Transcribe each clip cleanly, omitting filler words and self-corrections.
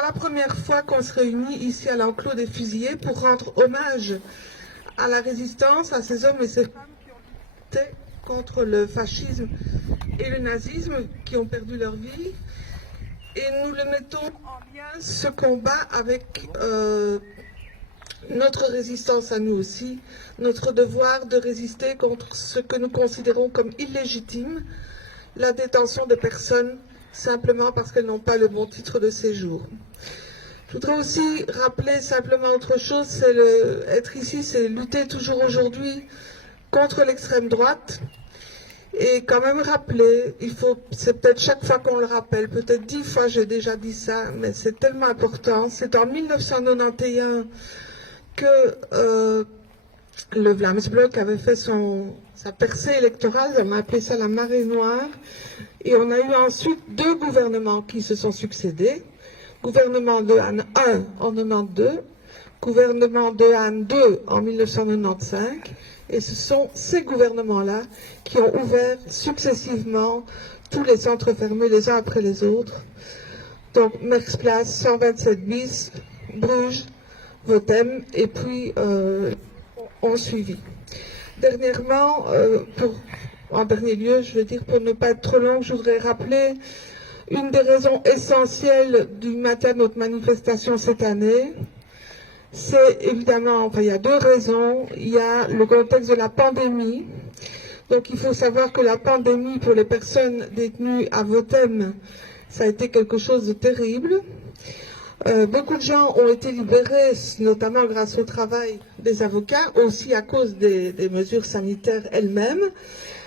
pas la première fois qu'on se réunit ici à l'enclos des fusillés pour rendre hommage à la résistance, à ces hommes et ces femmes qui ont lutté contre le fascisme et le nazisme, qui ont perdu leur vie. Et nous le mettons en lien, ce combat, avec notre résistance à nous aussi, notre devoir de résister contre ce que nous considérons comme illégitime, la détention de personnes simplement parce qu'elles n'ont pas le bon titre de séjour. Je voudrais aussi rappeler simplement autre chose, c'est être ici, c'est lutter toujours aujourd'hui contre l'extrême droite. Et quand même rappeler, c'est peut-être chaque fois qu'on le rappelle, peut-être 10 fois j'ai déjà dit ça, mais c'est tellement important. C'est en 1991 que le Vlaams-Blok avait fait sa percée électorale, on a appelé ça la marée noire, et on a eu ensuite deux gouvernements qui se sont succédés. Gouvernement de Han 1 en 1992, gouvernement de Han 2 en 1995, et ce sont ces gouvernements-là qui ont ouvert successivement tous les centres fermés les uns après les autres. Donc Merksplas, 127 bis, Bruges, Votem, et puis ont suivi. Dernièrement, en dernier lieu, je veux dire, pour ne pas être trop long, je voudrais rappeler une des raisons essentielles du maintien de notre manifestation cette année. C'est évidemment, enfin il y a deux raisons. Il y a le contexte de la pandémie. Donc il faut savoir que la pandémie pour les personnes détenues à Votem, ça a été quelque chose de terrible. Beaucoup de gens ont été libérés, notamment grâce au travail des avocats, aussi à cause des mesures sanitaires elles-mêmes.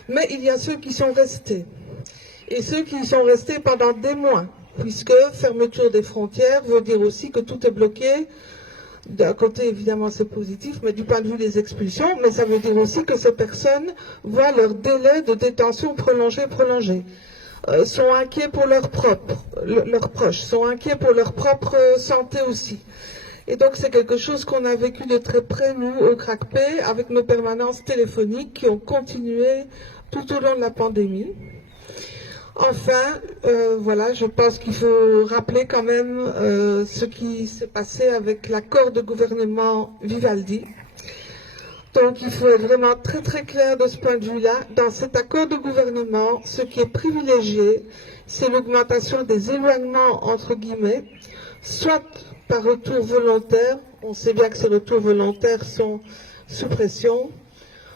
Mais il y a ceux qui sont restés. Et ceux qui sont restés pendant des mois, puisque fermeture des frontières veut dire aussi que tout est bloqué. D'un côté, évidemment, c'est positif, mais du point de vue des expulsions, mais ça veut dire aussi que ces personnes voient leur délai de détention prolongé, sont inquiets pour leurs proches, sont inquiets pour leur propre santé aussi. Et donc, c'est quelque chose qu'on a vécu de très près, nous, au CRACP, avec nos permanences téléphoniques qui ont continué tout au long de la pandémie. Enfin, voilà, je pense qu'il faut rappeler quand même ce qui s'est passé avec l'accord de gouvernement Vivaldi. Donc il faut être vraiment très très clair de ce point de vue-là. Dans cet accord de gouvernement, ce qui est privilégié, c'est l'augmentation des éloignements, entre guillemets, soit par retour volontaire, on sait bien que ces retours volontaires sont sous pression,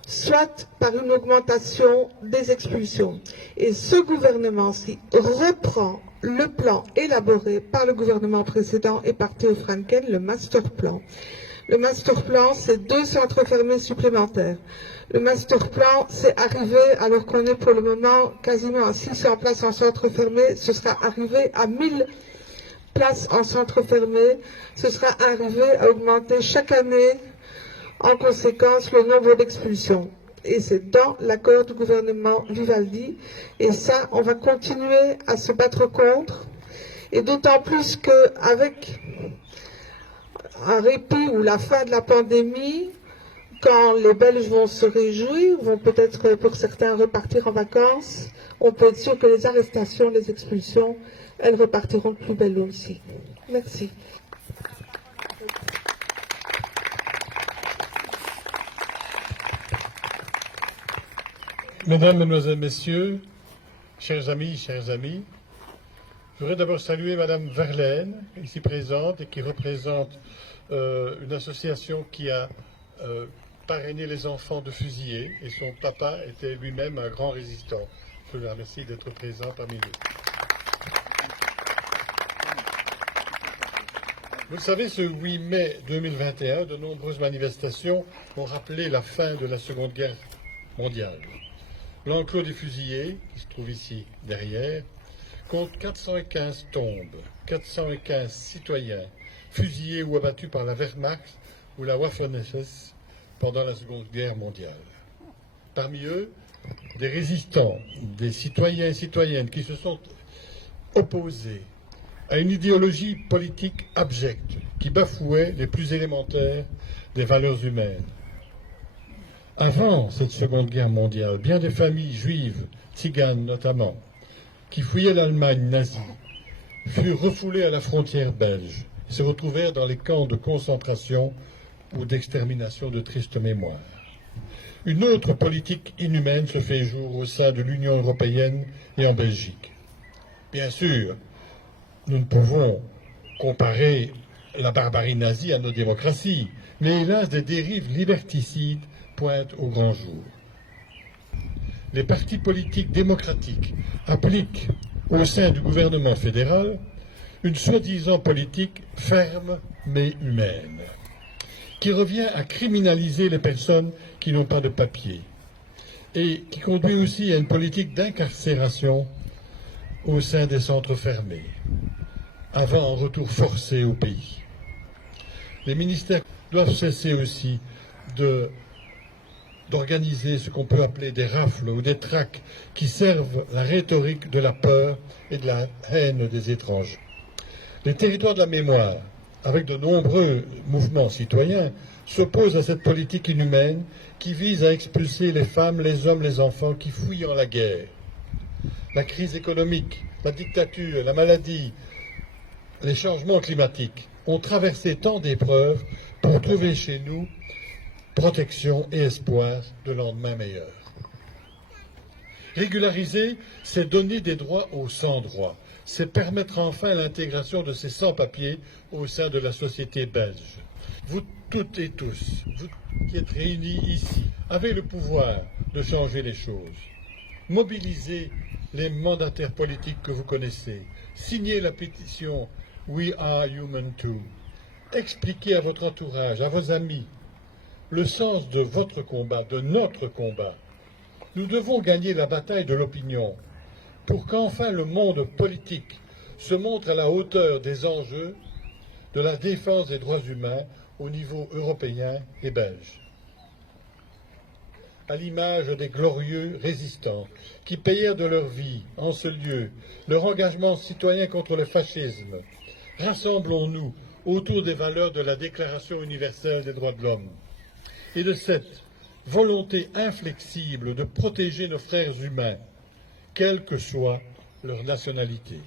soit par une augmentation des expulsions. Et ce gouvernement-ci reprend le plan élaboré par le gouvernement précédent et par Theo Franken, le master plan. Le master plan, c'est 2 centres fermés supplémentaires. Le master plan, c'est arrivé, alors qu'on est pour le moment quasiment à 600 places en centre fermé, ce sera arrivé à 1000 places en centre fermé, ce sera arrivé à augmenter chaque année en conséquence le nombre d'expulsions. Et c'est dans l'accord du gouvernement Vivaldi. Et ça, on va continuer à se battre contre. Et d'autant plus qu'avec un répit ou la fin de la pandémie, quand les Belges vont se réjouir, vont peut-être pour certains repartir en vacances, on peut être sûr que les arrestations, les expulsions, elles repartiront de plus belle aussi. Merci. Mesdames, Mesdemoiselles, Messieurs, chers amis, je voudrais d'abord saluer Madame Verlaine, ici présente, et qui représente une association qui a parrainé les enfants de fusillés, et son papa était lui-même un grand résistant. Je vous remercie d'être présent parmi nous. Vous le savez, ce 8 mai 2021, de nombreuses manifestations ont rappelé la fin de la Seconde Guerre mondiale. L'enclos des fusillés, qui se trouve ici derrière, compte 415 tombes, 415 citoyens fusillés ou abattus par la Wehrmacht ou la Waffen-SS pendant la Seconde Guerre mondiale. Parmi eux, des résistants, des citoyens et citoyennes qui se sont opposés à une idéologie politique abjecte qui bafouait les plus élémentaires des valeurs humaines. Avant cette Seconde Guerre mondiale, bien des familles juives, tziganes notamment, qui fuyaient l'Allemagne nazie, furent refoulés à la frontière belge et se retrouvèrent dans les camps de concentration ou d'extermination de triste mémoire. Une autre politique inhumaine se fait jour au sein de l'Union européenne et en Belgique. Bien sûr, nous ne pouvons comparer la barbarie nazie à nos démocraties, mais hélas, des dérives liberticides pointent au grand jour. Les partis politiques démocratiques appliquent au sein du gouvernement fédéral une soi-disant politique ferme mais humaine, qui revient à criminaliser les personnes qui n'ont pas de papier et qui conduit aussi à une politique d'incarcération au sein des centres fermés, avant un retour forcé au pays. Les ministères doivent cesser aussi d'organiser ce qu'on peut appeler des rafles ou des tracts qui servent la rhétorique de la peur et de la haine des étrangers. Les territoires de la mémoire, avec de nombreux mouvements citoyens, s'opposent à cette politique inhumaine qui vise à expulser les femmes, les hommes, les enfants qui fuyant la guerre. La crise économique, la dictature, la maladie, les changements climatiques ont traversé tant d'épreuves pour trouver chez nous protection et espoir de lendemain meilleur. Régulariser, c'est donner des droits aux sans-droits, c'est permettre enfin l'intégration de ces sans-papiers au sein de la société belge. Vous toutes et tous, vous qui êtes réunis ici, avez le pouvoir de changer les choses. Mobilisez les mandataires politiques que vous connaissez, signez la pétition We Are Human Too, expliquez à votre entourage, à vos amis, le sens de votre combat, de notre combat. Nous devons gagner la bataille de l'opinion pour qu'enfin le monde politique se montre à la hauteur des enjeux de la défense des droits humains au niveau européen et belge. À l'image des glorieux résistants qui payèrent de leur vie en ce lieu leur engagement citoyen contre le fascisme, rassemblons-nous autour des valeurs de la Déclaration universelle des droits de l'homme et de cette volonté inflexible de protéger nos frères humains, quelle que soit leur nationalité.